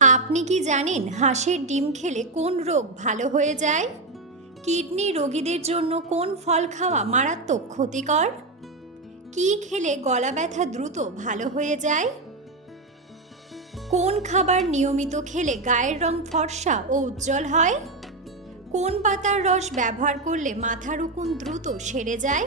আপনি কি জানেন হাঁসের ডিম খেলে কোন রোগ ভালো হয়ে যায়? কিডনি রোগীদের জন্য কোন ফল খাওয়া মারাত্মক ক্ষতিকর? কি খেলে গলা ব্যথা দ্রুত ভালো হয়ে যায়? কোন খাবার নিয়মিত খেলে গায়ের রং ফর্সা ও উজ্জ্বল হয়? কোন পাতার রস ব্যবহার করলে মাথার উকুন দ্রুত সেরে যায়?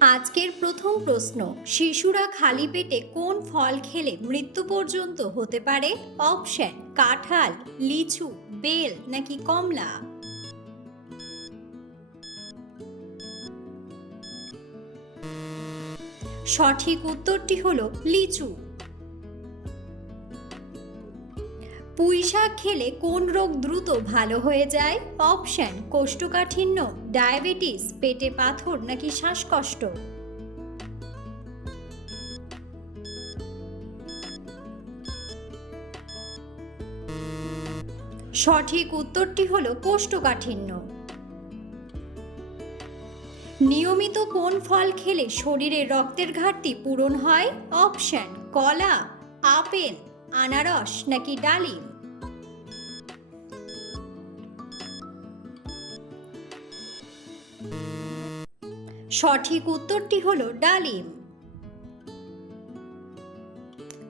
আজকের প্রথম প্রশ্ন, শিশুরা খালি পেটে কোন ফল খেলে মৃত্যু পর্যন্ত হতে পারে? অপশন, কাঁঠাল, লিচু, বেল নাকি কমলা? সঠিক উত্তরটি হলো লিচু। পুঁই শাক খেলে কোন রোগ দ্রুত ভালো হয়ে যায়? অপশন, কোষ্ঠকাঠিন্য, ডায়াবেটিস, পেটে পাথর নাকি শ্বাসকষ্ট? সঠিক উত্তরটি হলো কোষ্ঠকাঠিন্য। নিয়মিত কোন ফল খেলে শরীরে রক্তের ঘাটতি পূরণ হয়? অপশন, কলা, আপেল, আনারস নাকি ডালিম? সঠিক উত্তরটি হলো ডালিম।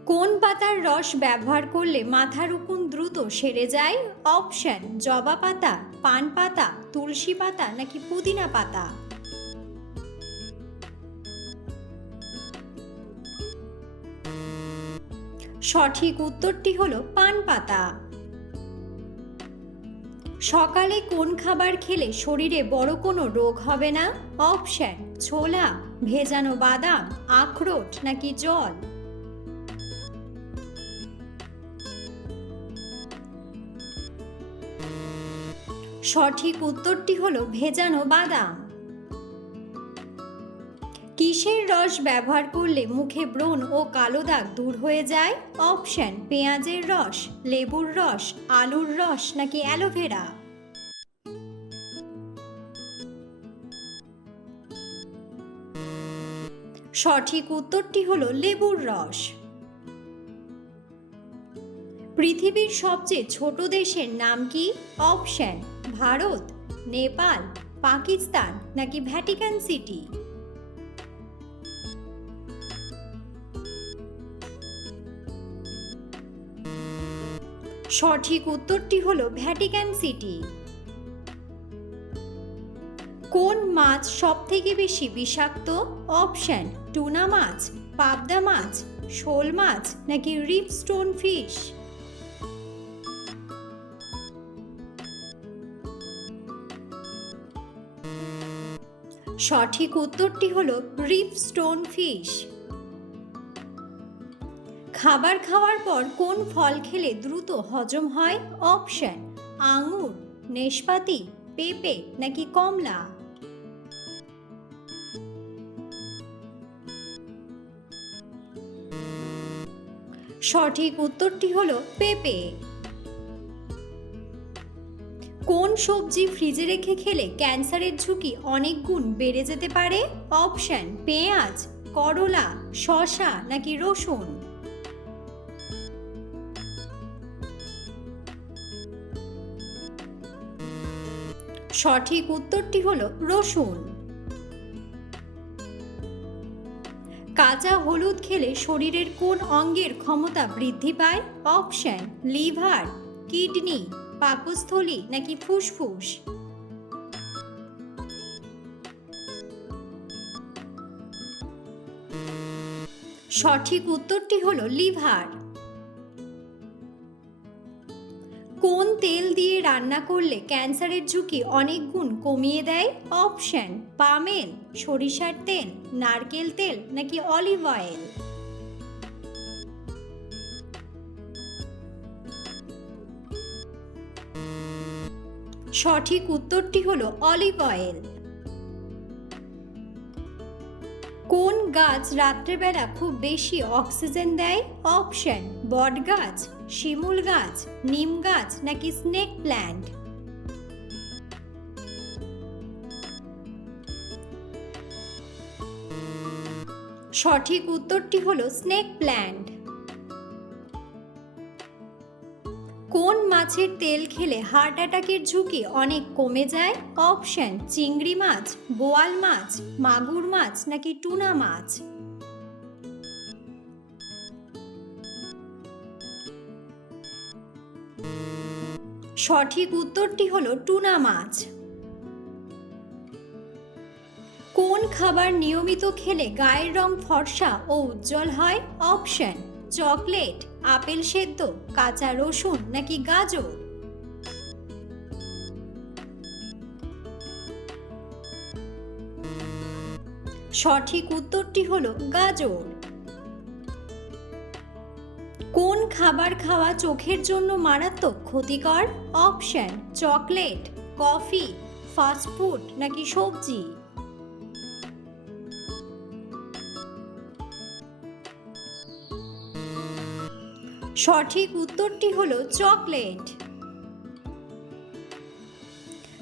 কোন পাতার রস ব্যবহার করলে মাথার উকুন দ্রুত সেরে যায়? অপশন, জবা পাতা, পান পাতা, তুলসী পাতা নাকি পুদিনা পাতা? সঠিক উত্তরটি হলো পান পাতা। সকালে কোন খাবার খেলে শরীরে বড় কোনো রোগ হবে না? অপশন, ছোলা, ভেজানো বাদাম, আখরোট নাকি জল? সঠিক উত্তরটি হলো ভেজানো বাদাম। কিসের রস ব্যবহার করলে মুখে ব্রণ ও কালো দাগ দূর হয়ে যায়? অপশন পেঁয়াজের রস, লেবুর রস, আলুর রস নাকি অ্যালোভেরা? সঠিক উত্তরটি হলো লেবুর রস। পৃথিবীর সবচেয়ে ছোট দেশের নাম কি? অপশন ভারত, নেপাল, পাকিস্তান নাকি ভ্যাটিকান সিটি সঠিক উত্তরটি হলো ভ্যাটিকান সিটি কোন মাছ সব থেকে বেশি বিষাক্ত? অপশন টুনা মাছ, পাবদা মাছ, শোল মাছ নাকি রিপ স্টোন ফিশ সঠিক উত্তরটি হলো রিপ স্টোন ফিশ খাবার খাওয়ার পর কোন ফল খেলে দ্রুত হজম হয়? অপশন, আঙুর, নেশপাতি, পেঁপে নাকি কমলা? সঠিক উত্তরটি হলো পেঁপে। কোন সবজি ফ্রিজে রেখে খেলে ক্যান্সারের ঝুঁকি অনেক গুণ বেড়ে যেতে পারে? অপশন, পেঁয়াজ, করলা, শসা নাকি রসুন? সঠিক উত্তরটি হল রসুন। কাঁচা হলুদ খেলে শরীরের কোন অঙ্গের ক্ষমতা বৃদ্ধি পায়? অপশন, লিভার, কিডনি, পাকস্থলী নাকি ফুসফুস? সঠিক উত্তরটি হলো লিভার। তেল দিয়ে রান্না করলে ক্যান্সারের ঝুঁকি অনেক গুণ কমিয়ে দেয় অপশান পামেল, সরিষার তেল, নারকেল তেল নাকি অলিভ অয়েল। সঠিক উত্তরটি হলো অলিভ অয়েল। কোন গাছ রাত্রেবেলা খুব বেশি অক্সিজেন দেয়? অপশন বট গাছ শিমুল গাছ, নিম গাছ নাকি স্নেক প্ল্যান্ট সঠিক উত্তরটি হলো স্নেক প্ল্যান্ট কোন মাছের তেল খেলে হার্ট অ্যাটাকের ঝুঁকি অনেক কমে যায়? অপশন চিংড়ি মাছ, বোয়াল মাছ, মাগুর মাছ নাকি টুনা মাছ? সঠিক উত্তরটি হলো টুনা মাছ। কোন খাবার নিয়মিত খেলে গায়ের রং ফর্সা ও উজ্জ্বল হয়? অপশন, চকলেট, আপেল সেদ্ধ, কাঁচা রসুন নাকি গাজর? সঠিক উত্তরটি হলো গাজর। খাবার খাওয়া চোখের জন্য মারাত্মক ক্ষতিকর? অপশন চকলেট কফি ফাস্টফুড নাকি সবজি? সঠিক উত্তরটি হলো চকলেট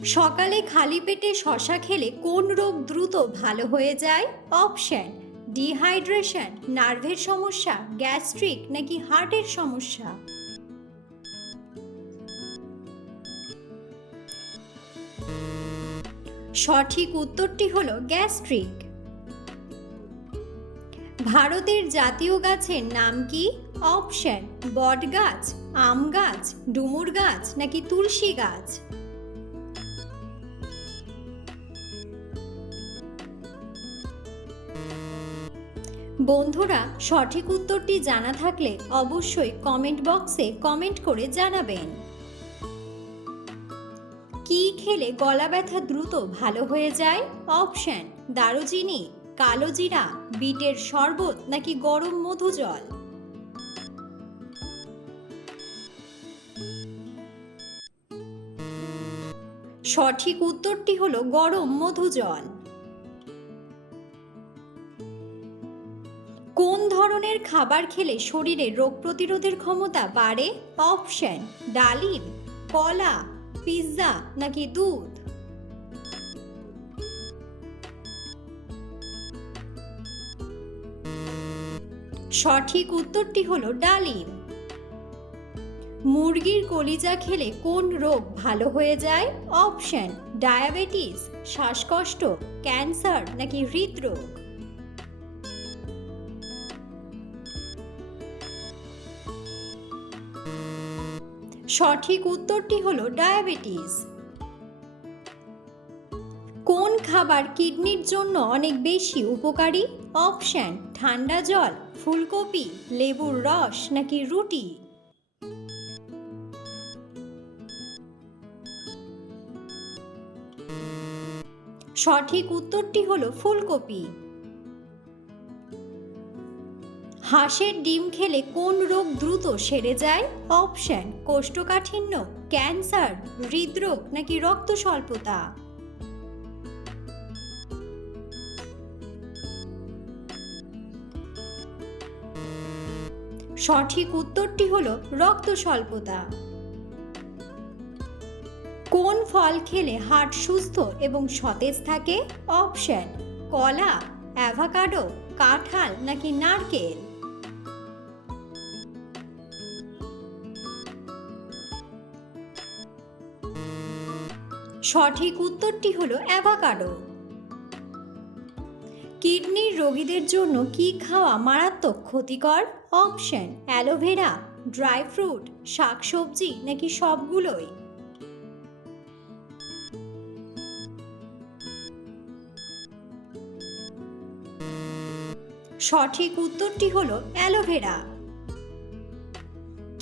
সকালে খালি পেটে শশা খেলে কোন রোগ দ্রুত ভালো হয়ে যায়? অপশন ডিহাইড্রেশন, নার্ভের সমস্যা, গ্যাস্ট্রিক নাকি হার্টের সমস্যা? সঠিক উত্তরটি হলো গ্যাস্ট্রিক। ভারতের জাতীয় গাছের নাম কি? অপশন বট গাছ আম গাছ ডুমুর গাছ নাকি তুলসী গাছ? বন্ধুরা, সঠিক উত্তরটি জানা থাকলে অবশ্যই কমেন্ট বক্সে কমেন্ট করে জানাবেন। কি খেলে গলা ব্যথা দ্রুত ভালো হয়ে যায়? অপশন দারুচিনি, কালো জিরা, বিটের শরবত নাকি গরম মধু জল? সঠিক উত্তরটি হলো গরম মধু জল। খাবার খেলে শরীরে রোগ প্রতিরোধের ক্ষমতা বাড়ে? অপশন, ডালিম, কলা, পিৎজা নাকি দুধ? সঠিক উত্তরটি হলো ডালিম। মুরগির কলিজা খেলে কোন রোগ ভালো হয়ে যায়? অপশন, ডায়াবেটিস, শ্বাসকষ্ট, ক্যান্সার নাকি হৃদরোগ? সঠিক উত্তরটি হলো ডায়াবেটিস। কোন খাবার কিডনির জন্য অনেক বেশি উপকারী? অপশান, ঠান্ডা জল, ফুলকপি, লেবুর রস নাকি রুটি? সঠিক উত্তরটি হলো ফুলকপি। হাঁসের ডিম খেলে কোন রোগ দ্রুত সেরে যায়? অপশন, কোষ্ঠকাঠিন্য, ক্যান্সার, হৃদরোগ নাকি রক্ত স্বল্পতা? সঠিক উত্তরটি হলো রক্ত স্বল্পতা। কোন ফল খেলে হার্ট সুস্থ এবং সতেজ থাকে? অপশন, কলা, অ্যাভাকাডো, কাঁঠাল নাকি নারকেল? সঠিক উত্তরটি হলো অ্যাভাকাডো। কিডনির রোগীদের জন্য কি খাওয়া মারাত্মক ক্ষতিকর? অপশন, অ্যালোভেরা, ড্রাই ফ্রুট, শাকসবজি নাকি সবগুলোই? সঠিক উত্তরটি হলো অ্যালোভেরা।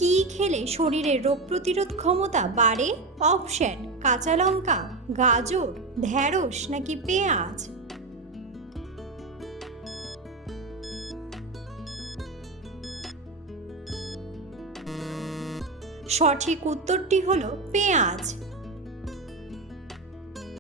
কি খেলে শরীরের রোগ প্রতিরোধ ক্ষমতা বাড়ে? অপশন, কাঁচা লঙ্কা, গাজর ঢ্যাঁড়স নাকি পেঁয়াজ? সঠিক উত্তরটি হলো পেঁয়াজ।